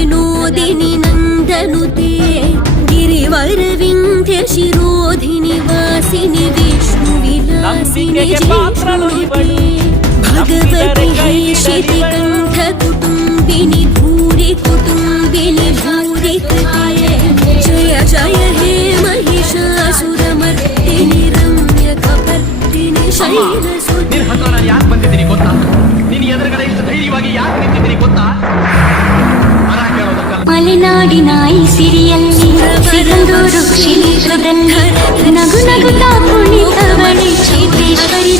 विनोदिनि नन्दनुते गिरिवरविन्ध्य शिरोधिनि वासिनि विष्णुविलासिनि जिष्णुते भगवति हेशिति कण्ठकुटुम्बिनि भूरि कुटुम्बिनि भूरि कृते जय जय हे महिषासुरमर्दिनि रम्यकपर्दिनि शैलसुते ಯಾಕೆ ಬಂದಿದ್ದೀನಿ ಗೊತ್ತಾ? ನೀನು ಎದುರುಗಡೆ ಇಷ್ಟು ಧೈರ್ಯವಾಗಿ ಯಾಕೆ ನಿಂತಿದ್ದೀನಿ ಗೊತ್ತಾ? ಮಲೆನಾಡಿನ ಈ ಸಿರಿಯಲ್ಲಿ ಸಿಗಂದೂರು ಕ್ಷೇತ್ರದಲ್ಲಿ ನಗು ನಗುತ್ತಾ ಕುಣಿತವಳೆ ಚೈತೇಶ್ವರಿ